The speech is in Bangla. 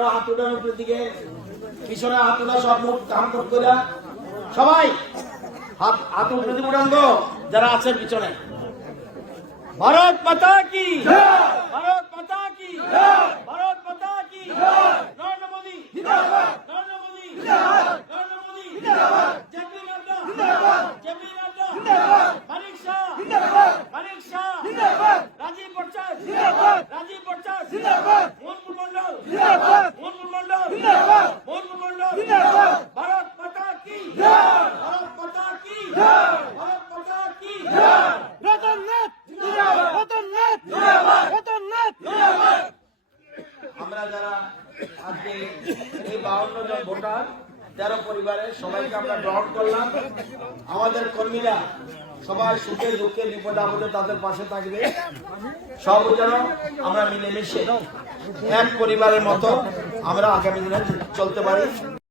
আপনারা হাত উঠান উপরের দিকে, পিছনে হাত উঠা, সব মুখ কাম করে সবাই হাত উপরের দিকে উঠান গো যারা আছেন পিছনে। ভারত মাতা কি, ভারত মাতা কি, ভারত মাতা কি। নরেন্দ্র মোদী জিন্দাবাদ, নরেন্দ্র মোদী জিন্দাবাদ, নরেন্দ্র মোদী জিন্দাবাদ, জেপি নাড্ডা জিন্দাবাদ, জেপি নাড্ডা জিন্দাবাদ, মানিক শাহ জিন্দাবাদ, মানিক শাহ জিন্দাবাদ, রাজীব ভট্টাচার্য জিন্দাবাদ, রাজীব ভট্টাচার্য জিন্দাবাদ, মোহনপুর মন্ডল জিন্দাবাদ, মোহনপুর মন্ডল জিন্দাবাদ, মোহনপুর মন্ডল জিন্দাবাদ। ভারত মাতা কি জয়, ভারত মাতা কি জয়, ভারত মাতা কি জয়। রতননাথ জিন্দাবাদ, রতননাথ জিন্দাবাদ, রতননাথ জিন্দাবাদ। আমরা যারা আজকে এই 52 জন ভোটার 13 পরিবারের সবাইকে আমরা গ্রহণ করলাম। আমাদের কর্মীরা সবাই সুখে দুঃখে বিপদে আপদে তাদের পাশে থাকবে। সব যেন আমরা মিলেমিশে এক পরিবারের মতো আমরা আগামী দিনে চলতে পারি।